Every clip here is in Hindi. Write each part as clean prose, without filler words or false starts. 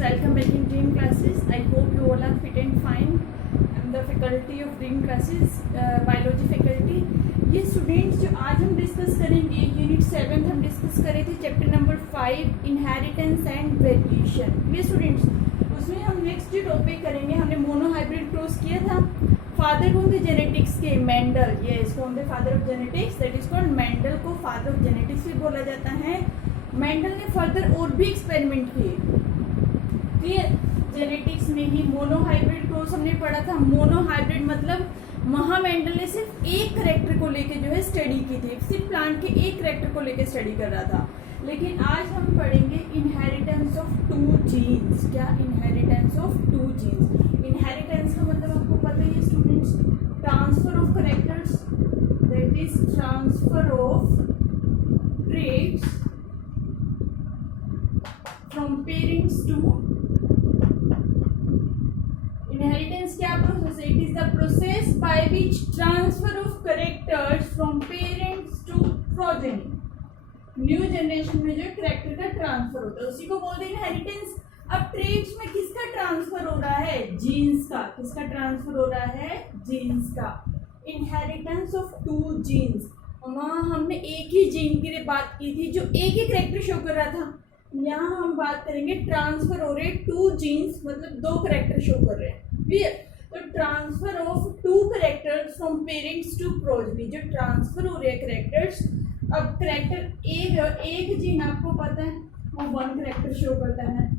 welcome back in Dream Classes. I hope you all are fit and fine. I'm the faculty of Dream Classes, biology faculty. ये स्टूडेंट्स जो आज हम डिस्कस करेंगे यूनिट 7 हम डिस्कस करे थे chapter number 5 inheritance and variation. ये स्टूडेंट्स उसमें हम नेक्स्ट जो टॉपिक करेंगे, हमने मोनोहाइब्रिड क्रॉस किया था। फादर कौन थे जेनेटिक्स के? मेंडल। ये कौन थे father of genetics? That is called Mendel को फादर ऑफ जेनेटिक्स भी बोला जाता है। मेंडल ने फर्दर और भी एक्सपेरिमेंट किए। क्लियर? जेनेटिक्स में ही मोनोहाइब्रिड क्रॉस हमने पढ़ा था। मोनोहाइब्रिड मतलब वहां मेंडल ने सिर्फ एक करेक्टर को लेके जो है स्टडी की थी, सिर्फ प्लांट के एक करेक्टर को लेके स्टडी कर रहा था। लेकिन आज हम पढ़ेंगे इनहेरिटेंस ऑफ टू जीन्स। क्या? Inheritance of two genes. इनहेरिटेंस का मतलब आपको पता ही है students, transfer of characters, that is transfer of traits from parents to. Inheritance क्या प्रोसेस है? It is the process by which transfer of characters from parents to progeny. New generation में जो करेक्टर का ट्रांसफर होता है उसी को बोलते हैं इनहेरिटेंस। अब ट्रेट्स में किसका ट्रांसफर हो रहा है? जीन्स का। किसका ट्रांसफर हो रहा है? जीन्स का। Inheritance of two genes. वहाँ हमने एक ही जीन की बात की थी जो एक ही करेक्टर शो कर रहा था। यहाँ हम बात करेंगे ट्रांसफर हो रहे टू जीन्स, मतलब दो करेक्टर शो कर रहे हैं। क्लियर? तो transfer of two characters from parents to progeny, जो ट्रांसफर हो रहे हैं करेक्टर्स। अब करेक्टर एक जीन आपको पता है वो वन करेक्टर शो करता है,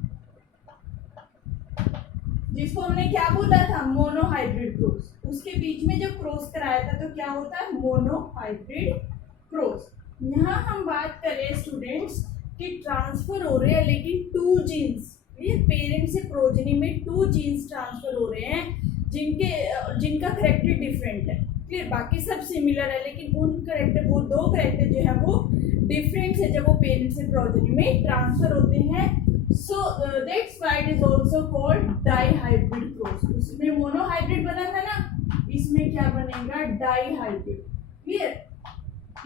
जिसको हमने क्या बोला था? Monohybrid cross. उसके बीच में जब क्रॉस कराया था तो क्या होता है? Monohybrid cross. यहाँ हम बात करें स्टूडेंट्स कि ट्रांसफर हो रहे हैं लेकिन टू जीन्स, ये पेरेंट से प्रोजेनी में टू जीन्स ट्रांसफर हो रहे हैं जिनका करेक्टर डिफरेंट है। क्लियर? बाकी सब सिमिलर है लेकिन वो दो करेक्टर जो है वो डिफरेंट है जब वो पेरेंट से प्रोजेनी में ट्रांसफर होते हैं। So that's why it is also called dihybrid cross. उसमें मोनोहाइब्रिड बना था ना, इसमें क्या बनेगा? डाइहाइब्रिड। क्लियर?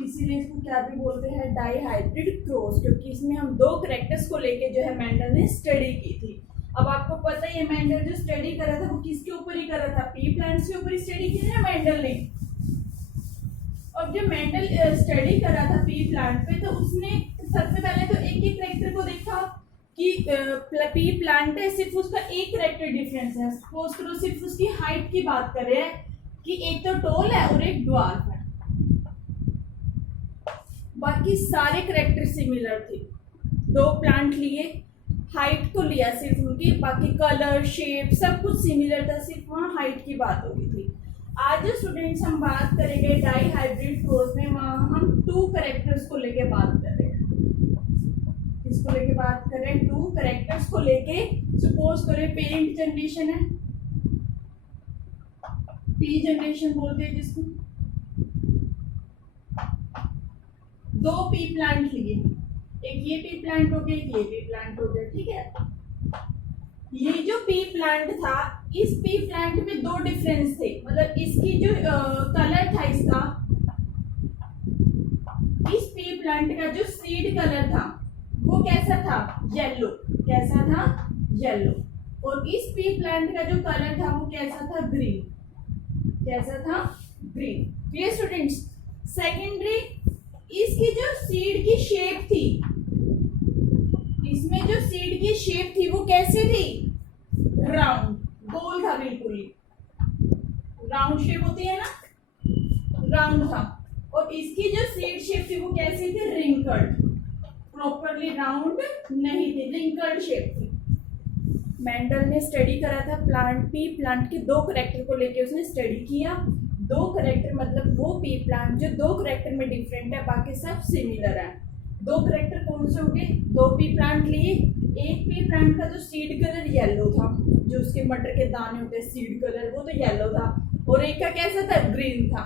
इसीलिए इसको क्या भी बोलते हैं? डाइहाइब्रिड क्रॉस, क्योंकि इसमें हम दो करेक्टर्स को लेके जो है मेंडल ने स्टडी की थी। अब आपको पता है मेंडल जो स्टडी कर रहा था वो किसके ऊपर ही कर रहा था? पी प्लांट्स के ऊपर ही स्टडी की ना मेंडल ने। अब जब मेंडल स्टडी कर रहा था पी प्लांट पे तो उसने सबसे पहले तो एक ही करेक्टर को देखा कि पी प्लांट है, सिर्फ उसका एक करेक्टर डिफरेंस है। सपोज करो सिर्फ उसकी हाइट की बात कर रहे हैं कि एक तो टॉल है और एक ड्वार्फ है, बाकी सारे करेक्टर सिमिलर थे। दो प्लांट लिए, हाइट को लिया सिर्फ उनकी, बाकी कलर शेप सब कुछ सिमिलर था, सिर्फ वहाँ हाइट की बात हो गई थी। आज जो स्टूडेंट्स हम बात करेंगे डाइहाइब्रिड क्रॉस में, वहाँ हम टू करेक्टर्स को लेके बात कर रहे हैं। किसको लेके बात कर रहे हैं? टू करेक्टर्स को लेके। सपोज करें पेरेंट जनरेशन है, पी जनरेशन बोलते हैं जिसको। दो पी प्लांट लिए, एक ये पी प्लांट हो गया, ये पी प्लांट हो गया। ठीक है? ये जो पी प्लांट था, इस पी प्लांट में दो डिफरेंस थे, मतलब इसकी जो कलर था इसका, इस पी प्लांट का जो सीड कलर था वो कैसा था? येलो। कैसा था? येलो। और इस पी प्लांट का जो कलर था वो कैसा था? ग्रीन। कैसा था? ग्रीन। ये स्टूडेंट्स सेकेंडरी, इसकी जो सीड की शेप थी, इसमें जो सीड की शेप थी वो कैसी थी? राउंड, गोल था, बिल्कुल ही राउंड शेप होती है ना, राउंड था। और इसकी जो सीड शेप थी वो कैसी थी? रिंकल्ड, प्रॉपरली राउंड नहीं थी, रिंकल्ड शेप थी। मेंडल ने स्टडी करा था प्लांट, पी प्लांट के दो करेक्टर को लेके उसने स्टडी किया। दो करेक्टर मतलब वो पी प्लांट जो दो करेक्टर में डिफरेंट है, बाकी सब सिमिलर है। दो करेक्टर कौन से होंगे? दो पी प्लांट लिए, एक पी प्लांट का जो सीड कलर येलो था, जो उसके मटर के दाने होते हैं सीड कलर, वो तो येलो था, और एक का कैसा था? ग्रीन था।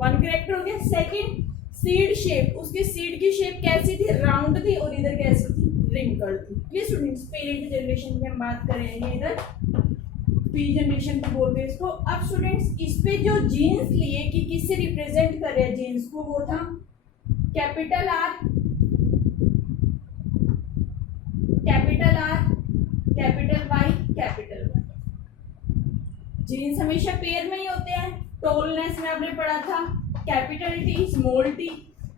वन करेक्टर हो गया। सेकंड, सीड शेप, उसके सीड की शेप कैसी थी? राउंड थी, और इधर कैसी थी? रिंकल्ड थी। ये स्टूडेंट्स पेरेंट जनरेशन की हम बात करेंगे, इधर पी जनरेशन को बोलते हैं इसको। अब स्टूडेंट्स इस पे जो जीन्स लिए कि किससे रिप्रेजेंट कर रहे हैं जीन्स को, वो था capital R, capital R capital Y capital Y. Genes हमेशा पेयर में ही होते हैं, टॉलनेस में आपने पढ़ा था कैपिटल टी स्मॉल टी।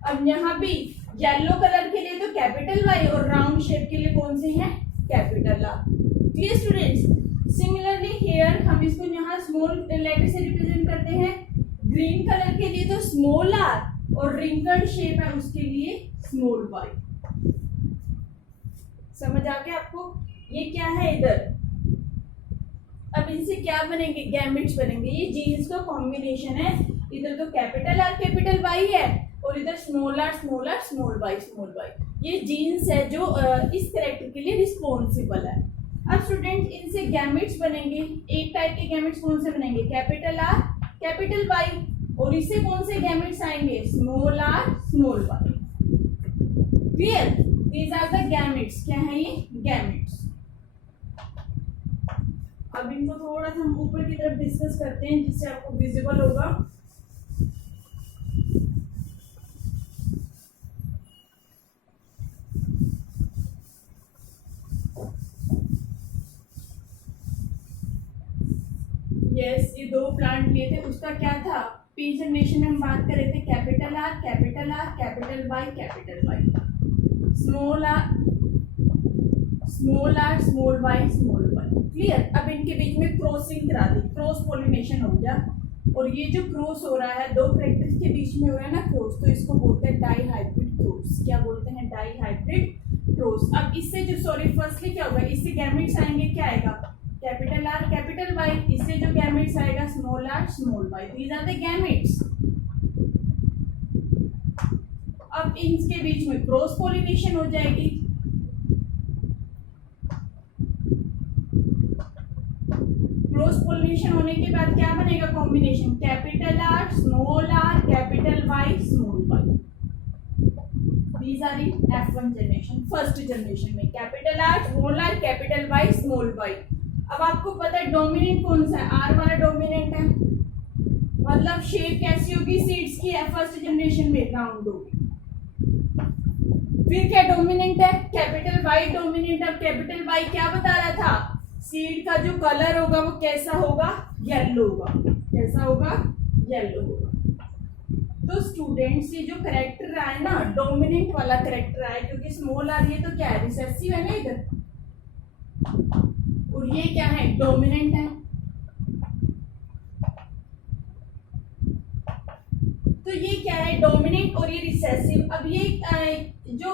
अब यहाँ भी येलो कलर के लिए तो कैपिटल वाई और राउंड शेप के लिए कौन से हैं capital R. Clear students. Similarly here हम इसको यहाँ स्मॉल लेटर से रिप्रेजेंट करते हैं। ग्रीन कलर के लिए तो स्मॉल आर और रिंकल्ड शेप है उसके लिए स्मॉल वाई। समझ आ गया आपको। ये क्या है इधर, अब इनसे क्या बनेंगे गैमेट्स बनेंगे। ये जीन्स का कॉम्बिनेशन है, इधर तो कैपिटल आर कैपिटल वाई है और इधर small are small are small Y small Y. ये जीन्स है जो इस कैरेक्टर के लिए रिस्पॉन्सिबल है। अब स्टूडेंट इनसे गैमेट्स बनेंगे। एक टाइप के गैमेट्स कौन से बनेंगे कैपिटल आर कैपिटल वाई, और इससे कौन से गैमेट्स आएंगे small are small y. Clear, these are the gametes. क्या है ये गैमेट्स। अब इनको थोड़ा सा हम ऊपर की तरफ डिस्कस करते हैं जिससे आपको विजिबल होगा। यस, ये दो प्लांट लिए थे, उसका क्या था पी जनरेशन में हम बात कर रहे थे capital R capital Y capital Y, small are small Y small y. Clear. अब इनके बीच में क्रॉसिंग करा दी, क्रॉस पोलिनेशन हो गया। और ये जो क्रॉस हो रहा है दो कैरेक्टर्स के बीच में हो रहा है ना क्रॉस, तो इसको बोलते हैं डाई हाइब्रिड क्रॉस। क्या बोलते हैं डाई हाइब्रिड क्रॉस। अब इससे जो फर्स्टली क्या होगा, इससे गैमेट्स आएंगे क्या आएगा कैपिटल आर कैपिटल वाई, इससे जो गैमेट्स आएगा small are small Y. These are the gametes. अब इनके बीच में क्रॉस पोलिनेशन हो जाएगी। क्रॉस पोलिनेशन होने के बाद क्या बनेगा combination capital R small are capital Y small Y. These are in F1 generation, first generation में capital R small are capital Y small Y. अब आपको पता है डोमिनेंट कौन सा है, आर वाला डोमिनेंट है, मतलब शेप कैसी होगी सीड्स की है फर्स्ट जनरेशन में राउंड होगी। फिर क्या डोमिनेंट है कैपिटल वाई डोमिनेंट। अब कैपिटल वाई क्या बता रहा था, सीड का जो कलर होगा वो कैसा होगा येलो होगा। कैसा होगा येलो होगा। तो स्टूडेंट्स ये जो करेक्टर आए ना डोमिनेंट वाला करेक्टर आए, क्योंकि स्मॉल आर ये तो क्या है रिसेसिव है ना इधर, और ये क्या है डोमिनेंट है। तो ये क्या है डोमिनेंट और ये रिसेसिव। अब ये जो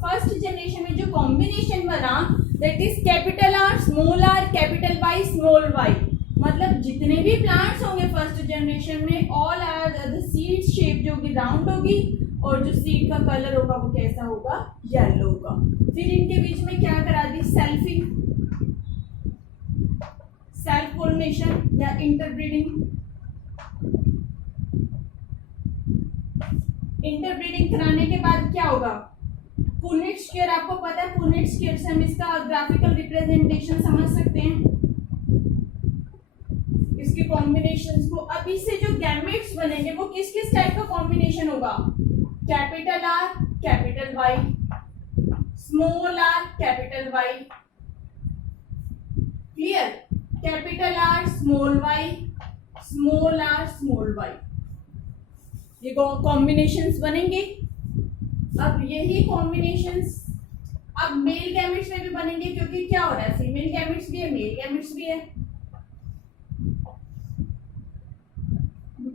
फर्स्ट जनरेशन में जो कॉम्बिनेशन बना that is capital R small are capital Y small y, मतलब जितने भी प्लांट्स होंगे फर्स्ट जनरेशन में all are the seed shape जो होगी राउंड होगी, और जो सीड का कलर होगा वो कैसा होगा येलो होगा। फिर इनके बीच में क्या करा दी सेल्फ पोलिनेशन या इंटरब्रीडिंग। इंटरब्रीडिंग कराने के बाद क्या होगा पुनेट स्क्वायर। आपको पता है पुनेट स्क्वायर से हम इसका ग्राफिकल रिप्रेजेंटेशन समझ सकते हैं इसके कॉम्बिनेशंस को। अब इससे जो गैमेट्स बनेंगे वो किस किस टाइप का कॉम्बिनेशन होगा capital R capital Y small are capital Y. Clear, capital R small Y small are small Y, ये कॉम्बिनेशंस बनेंगे। अब यही कॉम्बिनेशंस अब मेल गैमेट्स में भी बनेंगे, क्योंकि क्या हो रहा है फीमेल गैमेट्स भी है मेल गैमेट्स भी है,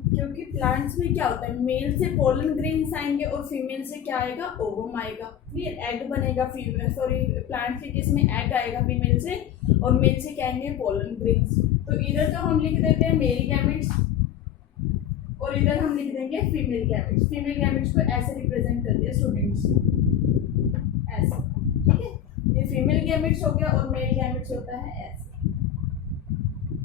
क्योंकि प्लांट्स में क्या होता है मेल से पोलन ग्रेन्स आएंगे और फीमेल से क्या आएगा ओवम आएगा। फिर एग बनेगा प्लांट के केस में एग आएगा फीमेल से, और मेल से क्या आएंगे पोलन ग्रेन्स। तो इधर तो हम लिख देते हैं मेल गैमेट्स और इधर हम लिख देंगे फीमेल गैमेट्स। फीमेल गैमेट्स को ऐसे रिप्रेजेंट करते हैं स्टूडेंट्स ऐसे, ठीक है। ये फीमेल गैमेट्स हो गया और मेल गैमेट्स होता है ऐसे।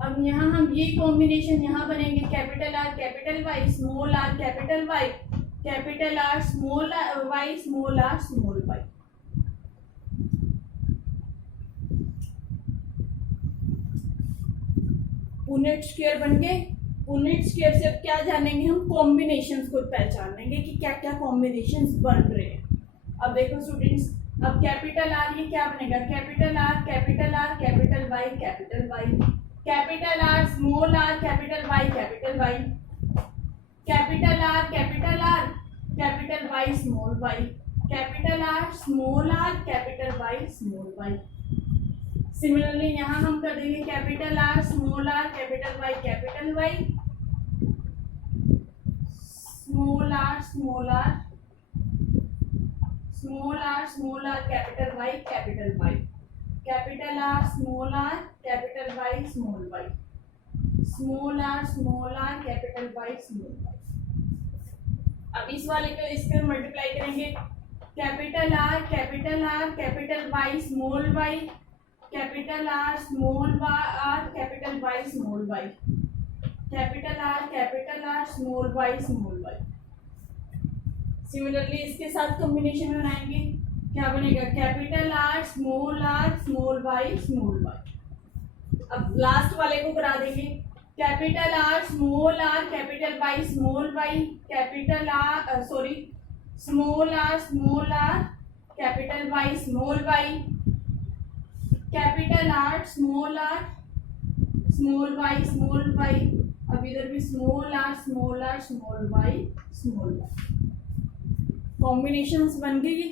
अब यहाँ हम ये कॉम्बिनेशन यहाँ बनेंगे capital R capital Y small are capital Y capital R small Y small are small y. Punnett square बन गए। पुनेट स्क्वायर से अब क्या जानेंगे हम कॉम्बिनेशंस को पहचान लेंगे कि क्या क्या कॉम्बिनेशंस बन रहे हैं। अब देखो स्टूडेंट्स अब कैपिटल आर ये क्या बनेगा, capital R capital R capital Y capital Y, capital R small are capital Y capital Y, capital R capital R capital Y small Y, capital R small are capital Y small Y. Similarly यहाँ हम कर देंगे capital R small are capital Y capital Y, small are small are small are small are capital Y capital Y, capital R small are capital Y small Y, small are capital Y small Y. अब इस वाले को इसके मल्टीप्लाई करेंगे, capital R capital Y small Y, capital R capital Y small Y, capital R small Y small Y. Similarly इसके साथ कॉम्बिनेशन बनाएंगे, क्या बनेगा, capital R small Y small Y. अब लास्ट वाले को करा देंगे, capital R capital Y small Y, capital R small are capital Y small Y, capital R small Y small Y. अब इधर भी small are small Y small Y. Combinations बन गई।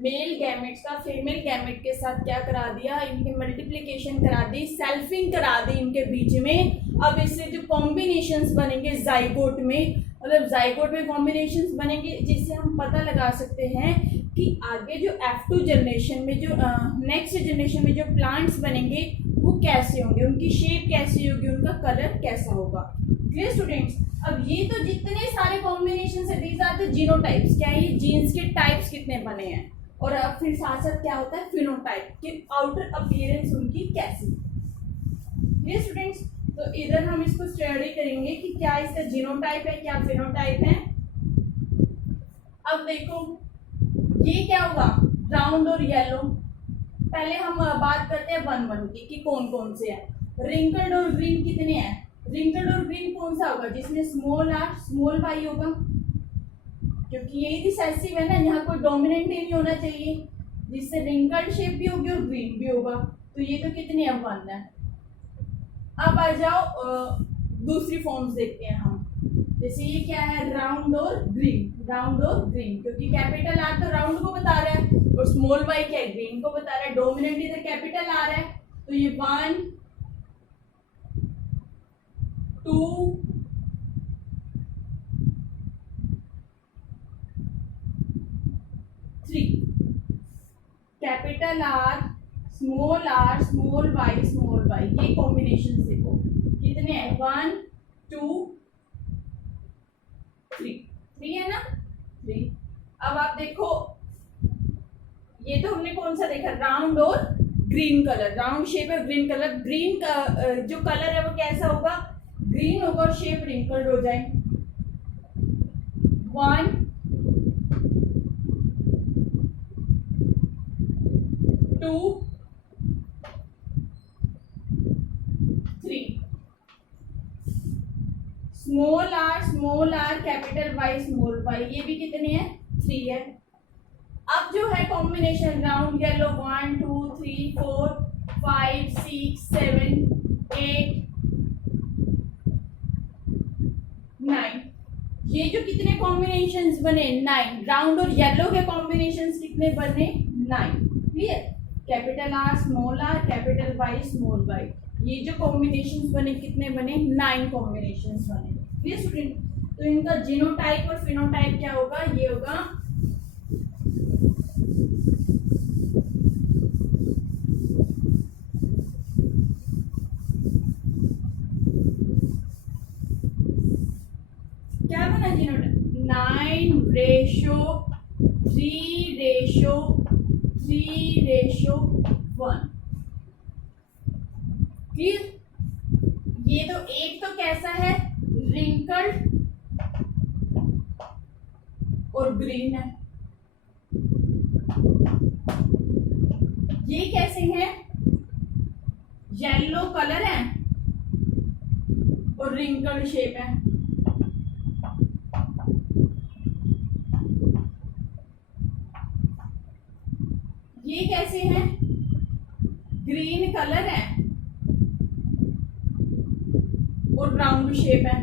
मेल गैमेट्स का फीमेल गैमेट के साथ क्या करा दिया, इनके मल्टीप्लिकेशन करा दी, सेल्फिंग करा दी इनके बीच में। अब इससे जो कॉम्बिनेशंस बनेंगे जाइगोट में, मतलब जाइगोट में कॉम्बिनेशंस बनेंगे जिससे हम पता लगा सकते हैं कि आगे जो F2 जनरेशन में जो नेक्स्ट जनरेशन में जो प्लांट्स बनेंगे वो कैसे होंगे, उनकी शेप कैसी होगी, उनका कलर कैसा होगा। Clear students. अब ये तो जितने सारे कॉम्बिनेशन है दीज आर द जीनोटाइप्स, क्या ये जीन्स के टाइप्स कितने बने हैं, और अब फिर साथ साथ क्या होता है फिनोटाइप कि आउटर अपीयरेंस उनकी कैसी। Clear students. तो इधर हम इसको स्टडी करेंगे कि क्या इसका जीनोटाइप है क्या फिनोटाइप है। अब देखो ये क्या होगा, ब्राउन और येलो। पहले हम बात करते हैं वन वन की कि कौन कौन से हैं। रिंकल्ड और ग्रीन कितने हैं, रिंकल्ड और ग्रीन कौन सा होगा, जिसमें स्मॉल आर स्मॉल वाई होगा, क्योंकि यही रिसेसिव है ना, यहाँ कोई डोमिनेंट नहीं होना चाहिए, जिससे रिंकल्ड शेप भी होगी और ग्रीन भी होगा। तो ये तो कितने हैं, वन है। अब आ जाओ दूसरी फॉर्म्स देखते हैं हम। जैसे ये क्या है, राउंड और ग्रीन, राउंड और ग्रीन, क्योंकि कैपिटल आर तो राउंड को बता रहा है और स्मॉल वाई क्या है, ग्रीन को बता रहा है। डोमिनेंट इधर कैपिटल आर है, तो ये 1 2 3, कैपिटल आर स्मॉल वाई, ये कॉम्बिनेशन देखो कितने हैं, 1 2 3 है ना, 3। अब आप देखो ये तो हमने कौन सा देखा, राउंड और ग्रीन कलर, राउंड शेप है ग्रीन कलर। ग्रीन का जो कलर है वो कैसा होगा, ग्रीन होगा और शेप रिंकल्ड हो जाए। 1 2 3, small are capital Y small Y, ये भी कितने हैं, 3 है। अब जो है कॉम्बिनेशन राउंड येलो 1 2 3 4 5 6 7 8 9, ये जो कितने कॉम्बिनेशंस बने, 9। राउंड और येलो के कॉम्बिनेशंस कितने बने, 9। Clear. Capital R capital Y small Y, ये जो कॉम्बिनेशंस बने कितने बने, 9 कॉम्बिनेशंस बने। Clear student. तो इनका जीनोटाइप और फिनोटाइप क्या होगा, ये होगा क्या बना जीनोटाइप, 9:3:3:1। क्लियर। ये तो एक तो कैसा है, रिंकल्ड और ग्रीन है। ये कैसे हैं, येलो कलर है और रिंकल्ड शेप है। कलर है और राउंड शेप है,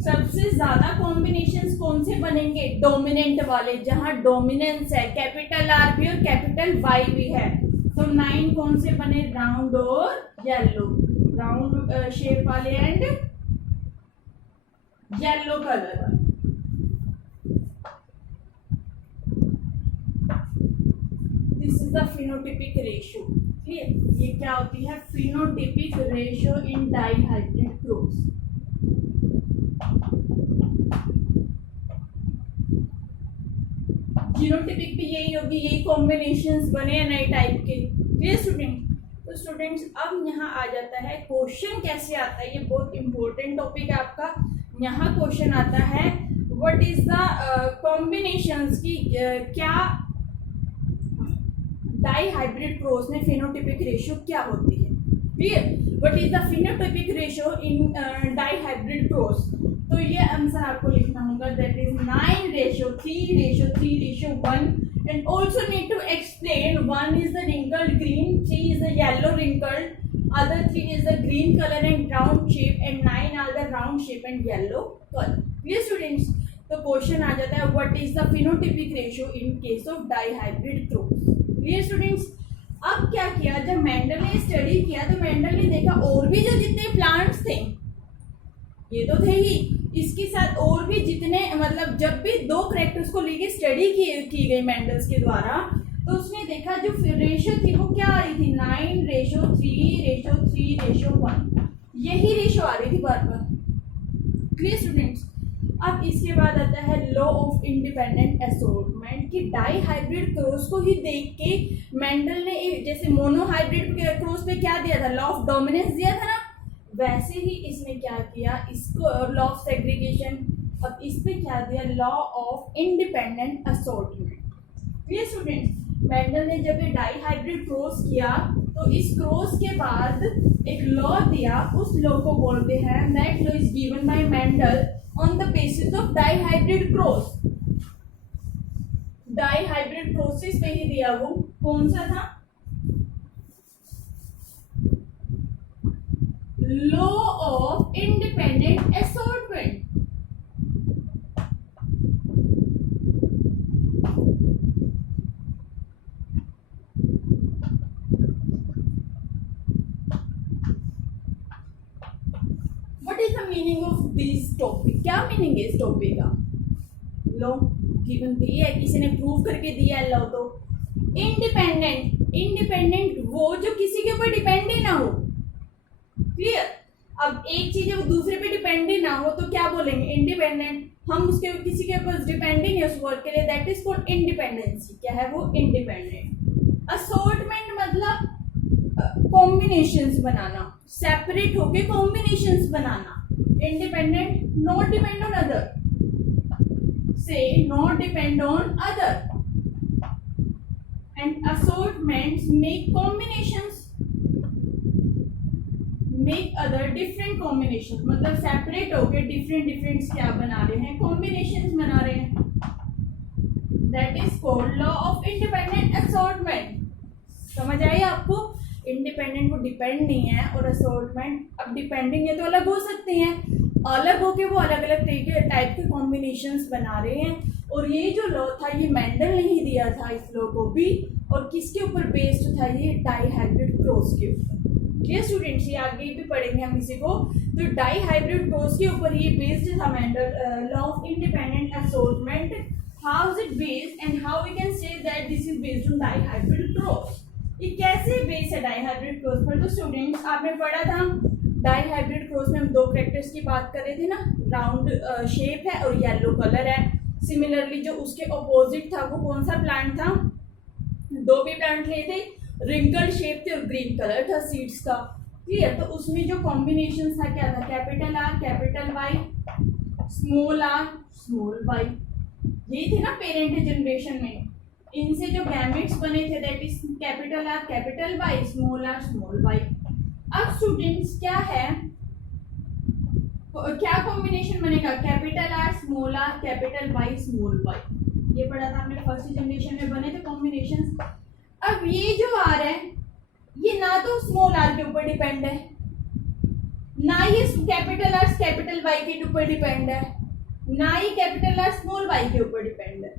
सबसे ज्यादा कॉम्बिनेशंस कौन से बनेंगे? डोमिनेंट वाले, जहां डोमिनेंस है, कैपिटल आर भी और कैपिटल वाई भी है। तो 9 कौन से बने? राउंड और येलो, राउंड शेप वाले एंड येलो कलर वाले। This is the phenotypic ratio. Clear? ये क्या होती है? फिनोटिपिक रेशियो इन डाइहाइब्रिड क्रोस। जीनोटिपिक भी यही होगी, यही कॉम्बिनेशंस बने हैं नए टाइप के। Clear student? तो स्टूडेंट्स अब यहाँ आ जाता है क्वेश्चन कैसे आता है, ये बहुत इंपॉर्टेंट टॉपिक है आपका। यहाँ क्वेश्चन आता है व्हाट इज द कॉम्बिनेशंस की क्या डाई हाइब्रिड क्रॉस में फिनोटिपिक रेशियो क्या होती है। Clear? What is the phenotypic ratio in dihybrid cross. तो ये आंसर आपको लिखना होगा, that is 9:3:3:1 and also need to explain 1 is the wrinkled green, 3 is the yellow wrinkled, other 3 is the green color and round shape and 9 are the round shape and yellow color. Clear students? तो क्वेश्चन आ जाता है what is the phenotypic ratio in case of dihybrid cross. Clear students? अब क्या किया, जब मेंडल ने स्टडी किया तो मेंडल ने देखा और भी जो जितने प्लांट्स थे, ये तो थे ही, इसके साथ और भी जितने, मतलब जब भी दो करेक्टर्स को लेके स्टडी की गई मेंडल्स के द्वारा, तो उसने देखा जो रेशियो थी वो क्या आ रही थी? 9:3:3:1, यही रेशियो आ रही थी बार बार। Clear students? अब इसके बाद आता है लॉ ऑफ इंडिपेंडेंट असॉर्टमेंट, कि डाई हाइब्रिड क्रॉस को ही देख के मेंडल ने, जैसे मोनो हाइब्रिड क्रॉस पे क्या दिया था? लॉ ऑफ डोमिनेंस दिया था ना, वैसे ही इसने क्या किया, इसको लॉ ऑफ सेग्रीगेशन, अब इस पे क्या दिया? Law of independent assortment. Clear student? Mendel ने जब ये डाई हाइब्रिड क्रॉस किया तो इस क्रॉस के बाद एक लॉ दिया, उस लॉ को बोलते हैं, that law is given by Mendel on the basis of dihybrid cross. Dihybrid process पे ही दिया, वो कौन सा था? Law of independent assortment. What is the meaning of this topic? क्या मीनिंग है इस टॉपिक का? लॉ गिवन दी है, किसी ने प्रूव करके दिया है लॉ। तो इंडिपेंडेंट, इंडिपेंडेंट वो जो किसी के ऊपर डिपेंड ही ना हो। क्लियर? अब एक चीज है वो दूसरे पे डिपेंड ही ना हो तो क्या बोलेंगे? इंडिपेंडेंट। हम उसके किसी के ऊपर डिपेंडिंग है उस वर्क के लिए, दैट इज कॉल्ड इंडिपेंडेंसी। क्या है वो? इंडिपेंडेंट। असॉर्टमेंट मतलब कॉम्बिनेशंस बनाना, सेपरेट होके कॉम्बिनेशंस बनाना। Independent, not depend on other, से not depend on other, and assortments make combinations, make other different combination, मतलब सेपरेट होके डिफरेंट क्या बना रहे हैं? कॉम्बिनेशंस बना रहे हैं। That is called law of independent assortment. समझ आई आपको? इंडिपेंडेंट वो डिपेंड नहीं है और असॉर्टमेंट, अब डिपेंडिंग है तो अलग हो सकते हैं, अलग होके वो अलग अलग टाइप के कॉम्बिनेशंस बना रहे हैं। और ये जो लॉ था ये मेंडल ने ही दिया था इस लॉ को भी, और किसके ऊपर बेस्ड था? ये डाई हाइब्रिड क्रॉस के ऊपर। Clear students? ये आगे भी पढ़ेंगे हम इसी को। तो डाई हाइब्रिड क्रॉस के ऊपर ये बेस्ड था Mendel law of independent assortment. How is it based and how we can say that this is based on dihybrid cross? ये कैसे बेस है डाई हाइब्रिड क्रॉस पर? तो स्टूडेंट्स आपने पढ़ा था डाई हाइब्रिड क्रॉस में हम दो कैरेक्टर्स की बात कर रहे थे ना, राउंड शेप है और येलो कलर है। सिमिलरली जो उसके अपोजिट था वो कौन सा प्लांट था? दो भी प्लांट लिए थे, रिंकल्ड शेप थे और ग्रीन कलर था सीड्स का। क्लियर? तो उसमें जो कॉम्बिनेशन था क्या था? Capital R capital Y, small are small Y, यही थे ना पेरेंट जनरेशन में। इनसे जो गैमेट्स बने थे that is capital R capital Y, small are small Y. अब स्टूडेंट्स क्या है, क्या कॉम्बिनेशन बनेगा? Capital R small are capital Y small Y. ये पढ़ा था आपने फर्स्ट जनरेशन में बने थे कॉम्बिनेशन। अब ये जो आ रहा है ये ना तो स्मॉल आर के ऊपर डिपेंड है, ना ये कैपिटल आर कैपिटल वाई के ऊपर डिपेंड है, ना ही कैपिटल आर स्मॉल वाई के ऊपर डिपेंड है।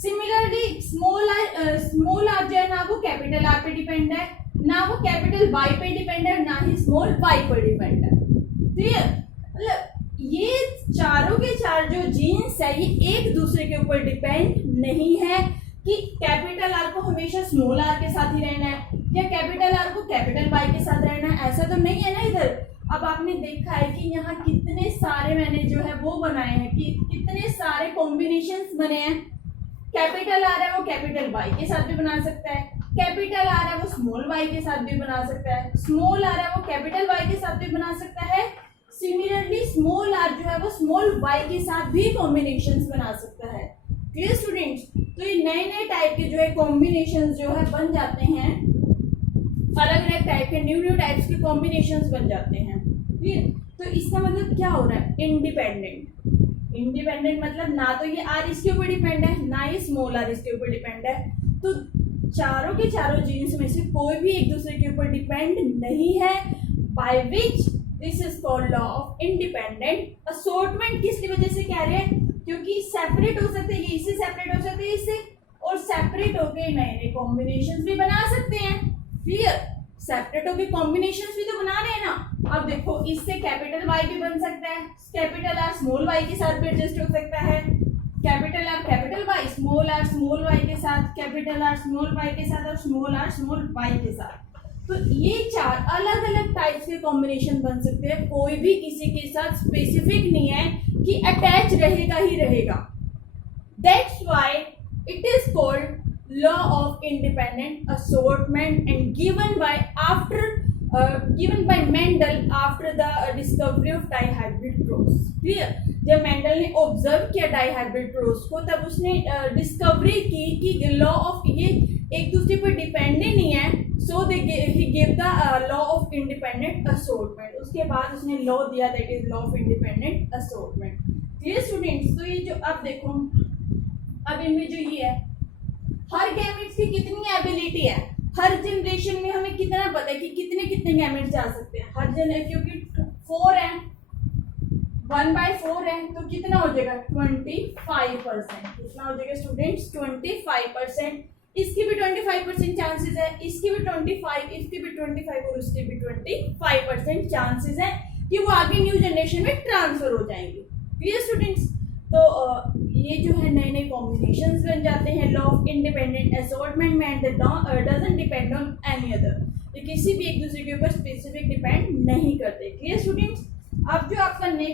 सिमिलरली स्मॉल आर जो है ना वो कैपिटल आर पे डिपेंड है, ना वो कैपिटल वाई पे डिपेंड है, ना ही स्मॉल वाई पर डिपेंड है। क्लियर? मतलब ये चारों के चार जो जीन्स है ये एक दूसरे के ऊपर डिपेंड नहीं है कि कैपिटल आर को हमेशा स्मॉल आर के साथ ही रहना है या कैपिटल आर को कैपिटल वाई के साथ रहना है, ऐसा तो नहीं है ना इधर। अब आपने देखा है कि यहाँ कितने सारे मैंने जो है वो बनाए हैं कि कितने सारे कॉम्बिनेशंस बने हैं। कैपिटल आर है वो कैपिटल वाई के साथ भी बना सकता है, कैपिटल आर है वो स्मॉल वाई के साथ भी बना सकता है, स्मॉल आर है वो कैपिटल वाई के साथ भी बना सकता है। सिमिलरली स्मॉल आर जो है वो स्मॉल वाई के साथ भी कॉम्बिनेशंस बना सकता है। Clear students? तो ये नए नए टाइप के जो है कॉम्बिनेशंस जो है बन जाते हैं, अलग अलग टाइप के न्यू टाइप्स के कॉम्बिनेशंस बन जाते हैं। क्लियर? तो इसका मतलब क्या हो रहा है? इंडिपेंडेंट। इंडिपेंडेंट मतलब ना तो ये आर इसके ऊपर डिपेंड है, ना ही स्मॉल आर इसके ऊपर डिपेंड है। तो चारों के चारों जीन्स में से कोई भी एक दूसरे के ऊपर डिपेंड नहीं है, by which this is called law of independent assortment. किस वजह से कह रहे हैं? क्योंकि सेपरेट हो सकते हैं, ये इससे सेपरेट हो सकते हैं इससे, और सेपरेट होके नए नए कॉम्बिनेशंस भी बना सकते हैं। क्लियर? सेपरेट होके कॉम्बिनेशंस भी तो बना रहे हैं ना। अब देखो इससे कैपिटल वाई भी बन सकता है, कैपिटल आर स्मॉल वाई के साथ भी एडजस्ट हो सकता है, capital R capital Y, small are small Y के साथ, कैपिटल आर स्मॉल वाई के साथ और स्मॉल आर स्मॉल वाई के साथ। तो ये चार अलग अलग टाइप्स के कॉम्बिनेशन बन सकते हैं, कोई भी किसी के साथ स्पेसिफिक नहीं है कि अटैच रहेगा ही रहेगा। That's why it is called law of independent assortment and given by Mendel after the discovery of dihybrid cross. Clear? जब मेंडल ने ऑब्जर्व किया डाइहाइब्रिड क्रॉस को तब उसने डिस्कवरी की कि लॉ ऑफ ये एक दूसरे पर डिपेंडेंट नहीं है, so he give the law of independent assortment. उसके बाद उसने लॉ दिया that is law of independent assortment. Clear students? तो ये जो अब देखो, अब इनमें जो ये है हर गैमेट्स की कितनी एबिलिटी है, हर जनरेशन में हमें कितना पता है कि कितने कितने गैमेट्स जा सकते हैं हर क्योंकि 4 है, 1/4 है तो कितना हो जाएगा 25%। कितना हो जाएगा स्टूडेंट्स? 25%। इसकी भी 25% चांसेस है, इसकी भी 25, इसकी भी 25 और उसकी भी 25% चांसेस है कि वो आगे न्यू जनरेशन में ट्रांसफर हो जाएंगे। Clear students? तो ये जो है नए नए कॉम्बिनेशंस बन जाते हैं लॉ ऑफ इंडिपेंडेंट असॉर्टमेंट में, and doesn't depend on any other. ये किसी भी एक दूसरे के ऊपर स्पेसिफिक डिपेंड नहीं करते। Clear students? अब जो आपका नेक्स्ट